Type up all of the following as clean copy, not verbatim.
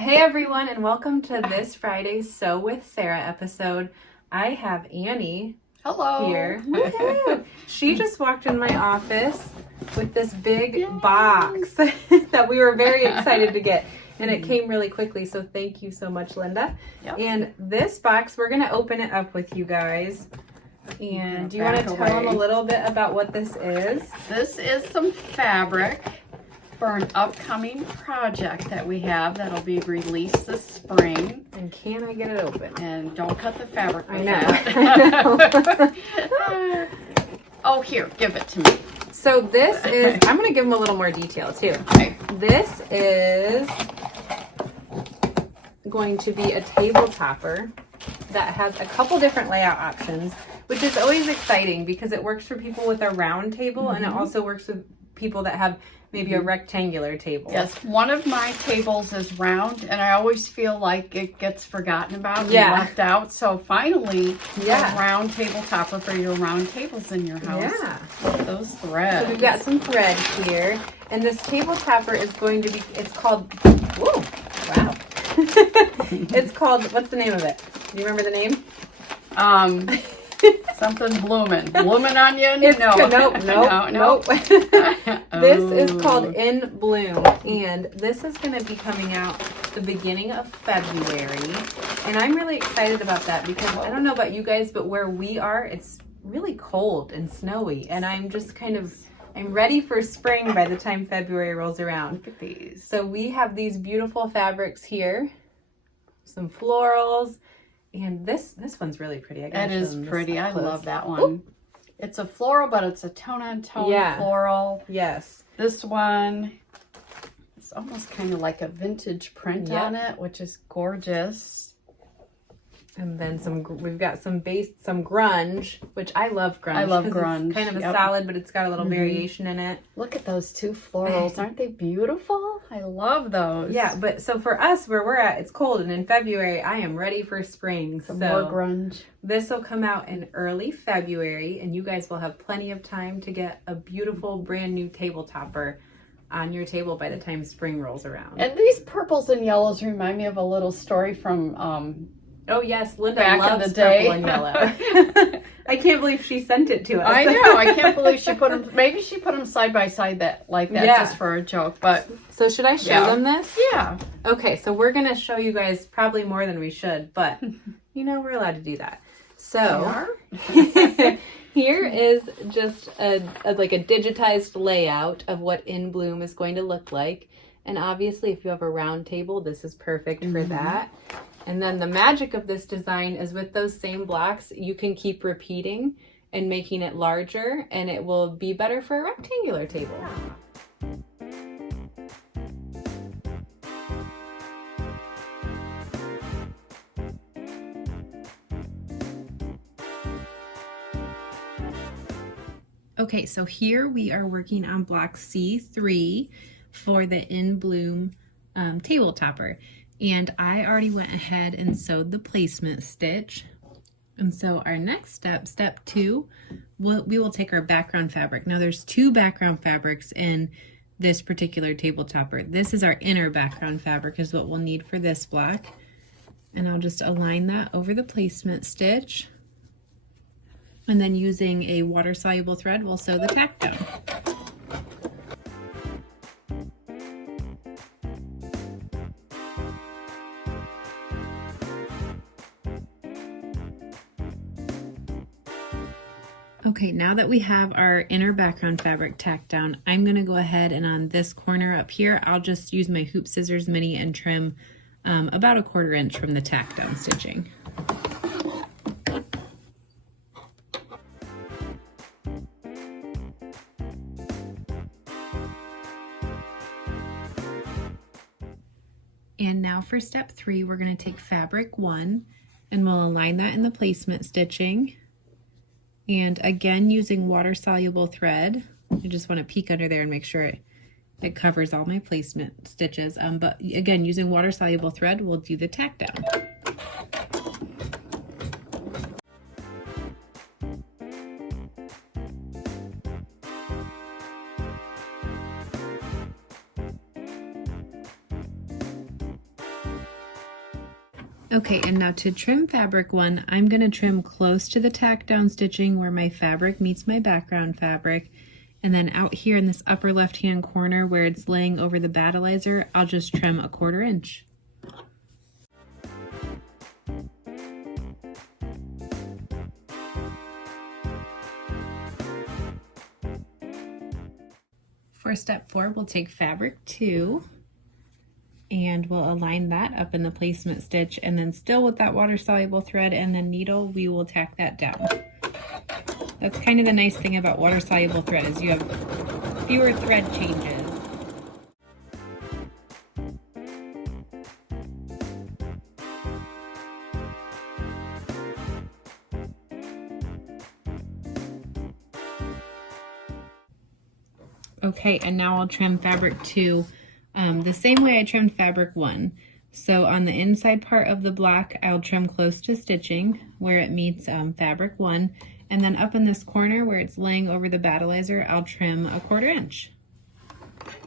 Hey everyone, and welcome to this Friday's Sew with Sarah episode. I have Annie here. Woo-hoo! She just walked in my office with this big box that we were very excited to get. And it came really quickly, so thank you so much, Linda. Yep. And this box, we're going to open it up with you guys. And do you want to tell them a little bit about what this is? This is some fabric for an upcoming project that we have that'll be released this spring. And can I get it open? And don't cut the fabric with that. Oh, here, give it to me. So this is, I'm going to give them a little more detail too. Okay. This is going to be a table topper that has a couple different layout options, which is always exciting because it works for people with a round table and it also works with people that have maybe a rectangular table. Yes, one of my tables is round and I always feel like it gets forgotten about and left out. So finally, a round table topper for your round tables in your house. Yeah. Look at those threads. So we've got some thread here. And this table topper is going to be, it's called, whoa, wow. It's called, what's the name of it? Do you remember the name? Something bloomin' onion? It's, no. Nope. This is called In Bloom, and this is going to be coming out the beginning of February. And I'm really excited about that because I don't know about you guys, but where we are, it's really cold and snowy. And I'm just I'm ready for spring by the time February rolls around. Look at these. So we have these beautiful fabrics here, some florals. And this one's really pretty. It is pretty. I love that one. Ooh. It's a floral, but it's a tone-on-tone floral. Yes. This one, it's almost kind of like a vintage print on it, which is gorgeous. And then we've got some grunge, which I love grunge. I love grunge. It's kind of a solid, but it's got a little variation in it. Look at those two florals. Aren't they beautiful? I love those. Yeah, but so for us, where we're at, it's cold. And in February, I am ready for spring. Some more grunge. This will come out in early February, and you guys will have plenty of time to get a beautiful brand new table topper on your table by the time spring rolls around. And these purples and yellows remind me of a little story from... Oh yes, Linda loves in the day. Purple and yellow. I can't believe she sent it to us. I know. I can't believe she put them. Maybe she put them side by side just for a joke. But so should I show them this? Yeah. Okay, so we're gonna show you guys probably more than we should, but we're allowed to do that. So here is just a digitized layout of what In Bloom is going to look like. And obviously, if you have a round table, this is perfect for that. And then the magic of this design is with those same blocks, you can keep repeating and making it larger, and it will be better for a rectangular table. Okay, so here we are working on block C3 for the In Bloom table topper. And I already went ahead and sewed the placement stitch. And so our next step, step 2, we will take our background fabric. Now there's 2 background fabrics in this particular table topper. This is our inner background fabric is what we'll need for this block. And I'll just align that over the placement stitch. And then using a water-soluble thread, we'll sew the tack down. Okay, now that we have our inner background fabric tacked down, I'm going to go ahead and on this corner up here, I'll just use my hoop scissors mini and trim about a 1/4 inch from the tack down stitching. And now for step 3, we're going to take fabric 1 and we'll align that in the placement stitching. And again, using water-soluble thread, I just want to peek under there and make sure it covers all my placement stitches. But again, using water-soluble thread, we'll do the tack down. Okay, and now to trim fabric 1, I'm going to trim close to the tack down stitching where my fabric meets my background fabric. And then out here in this upper left hand corner where it's laying over the battleizer, I'll just trim 1/4 inch. For step 4, we'll take fabric 2 and we'll align that up in the placement stitch, and then still with that water soluble thread and the needle, we will tack that down. That's kind of the nice thing about water soluble thread, is you have fewer thread changes. Okay, and now I'll trim fabric 2 the same way I trimmed fabric 1. So on the inside part of the block, I'll trim close to stitching where it meets fabric 1, and then up in this corner where it's laying over the battleizer, I'll trim 1/4 inch.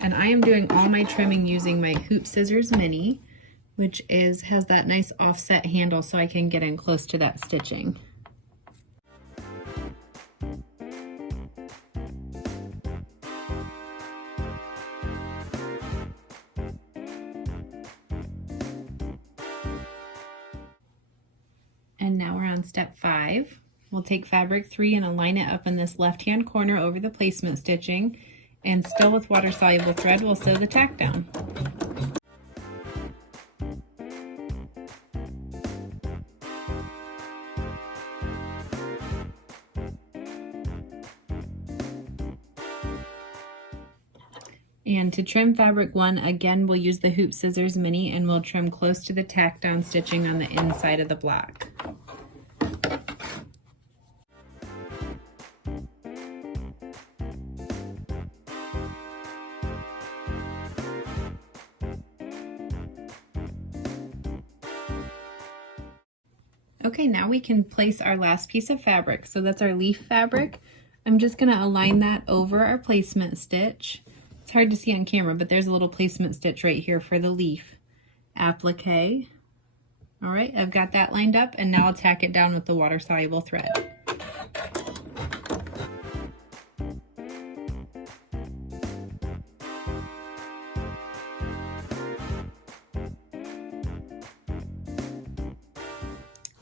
And I am doing all my trimming using my Hoop Scissors Mini, which has that nice offset handle so I can get in close to that stitching. And now we're on step 5. We'll take fabric 3 and align it up in this left-hand corner over the placement stitching, and still with water-soluble thread, we'll sew the tack down. And to trim fabric 1, again, we'll use the Hoop Scissors Mini and we'll trim close to the tack down stitching on the inside of the block. Okay, now we can place our last piece of fabric. So that's our leaf fabric. I'm just going to align that over our placement stitch. It's hard to see on camera, but there's a little placement stitch right here for the leaf. Applique. All right, I've got that lined up, and now I'll tack it down with the water-soluble thread.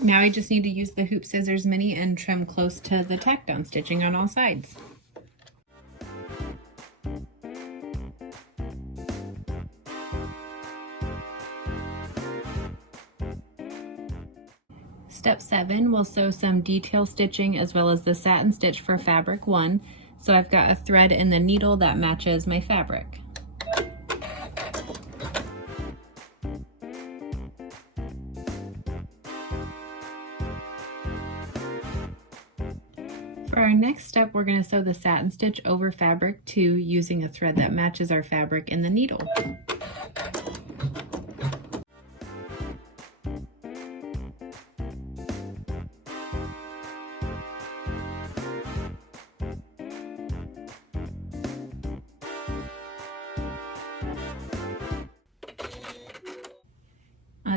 Now I just need to use the Hoop Scissors Mini and trim close to the tack down stitching on all sides. Step 7, we'll sew some detail stitching as well as the satin stitch for fabric 1. So I've got a thread in the needle that matches my fabric. For our next step, we're going to sew the satin stitch over fabric 2 using a thread that matches our fabric in the needle.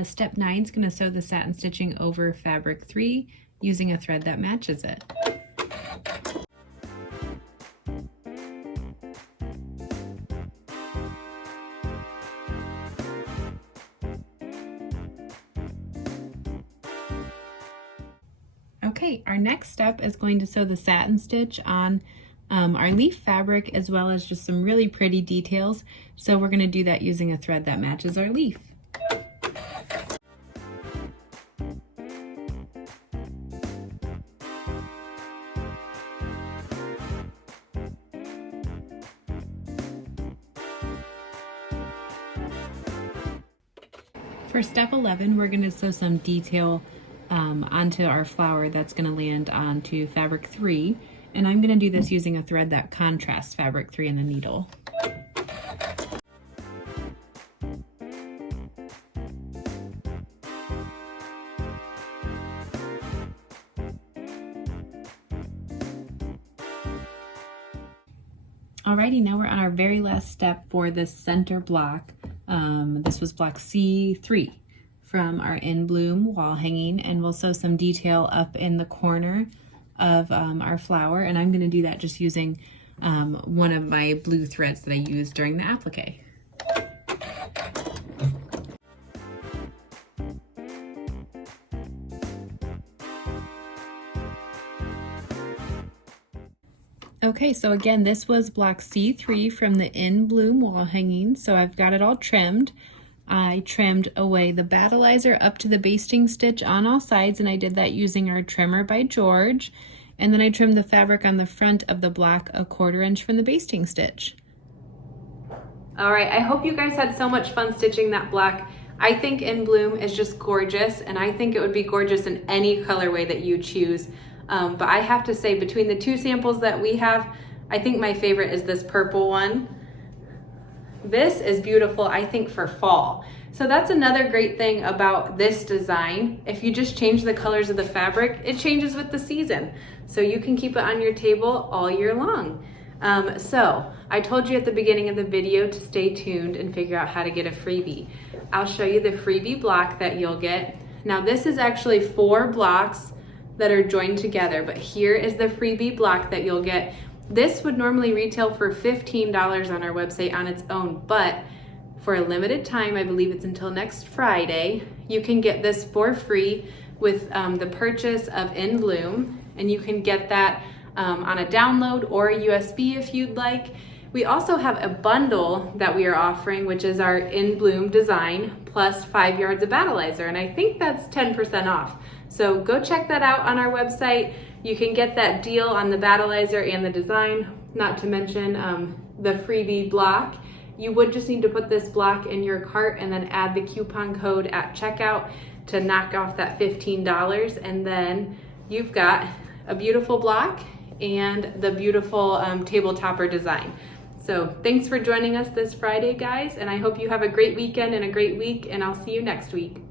Step 9 is going to sew the satin stitching over fabric 3 using a thread that matches it. Okay, our next step is going to sew the satin stitch on our leaf fabric as well as just some really pretty details. So we're going to do that using a thread that matches our leaf. For step 11, we're going to sew some detail onto our flower that's going to land onto fabric 3, and I'm going to do this using a thread that contrasts fabric 3 in the needle. Alrighty, now we're on our very last step for this center block. This was block C3 from our In Bloom wall hanging, and we'll sew some detail up in the corner of our flower, and I'm going to do that just using one of my blue threads that I used during the applique. Okay, so again, this was block C3 from the In Bloom wall hanging. So I've got it all trimmed. I trimmed away the battleizer up to the basting stitch on all sides, and I did that using our trimmer by George. And then I trimmed the fabric on the front of the block 1/4 inch from the basting stitch. All right, I hope you guys had so much fun stitching that block. I think In Bloom is just gorgeous, and I think it would be gorgeous in any colorway that you choose. But I have to say, between the two samples that we have, I think my favorite is this purple one. This is beautiful, I think, for fall. So that's another great thing about this design. If you just change the colors of the fabric, it changes with the season. So you can keep it on your table all year long. So I told you at the beginning of the video to stay tuned and figure out how to get a freebie. I'll show you the freebie block that you'll get. Now this is actually 4 blocks that are joined together, but here is the freebie block that you'll get. This would normally retail for $15 on our website on its own, but for a limited time, I believe it's until next Friday, you can get this for free with the purchase of In Bloom, and you can get that on a download or a USB if you'd like. We also have a bundle that we are offering, which is our In Bloom design plus 5 yards of battleizer, and I think that's 10% off. So go check that out on our website. You can get that deal on the battleizer and the design, not to mention the freebie block. You would just need to put this block in your cart and then add the coupon code at checkout to knock off that $15, and then you've got a beautiful block and the beautiful table topper design. So thanks for joining us this Friday, guys, and I hope you have a great weekend and a great week, and I'll see you next week.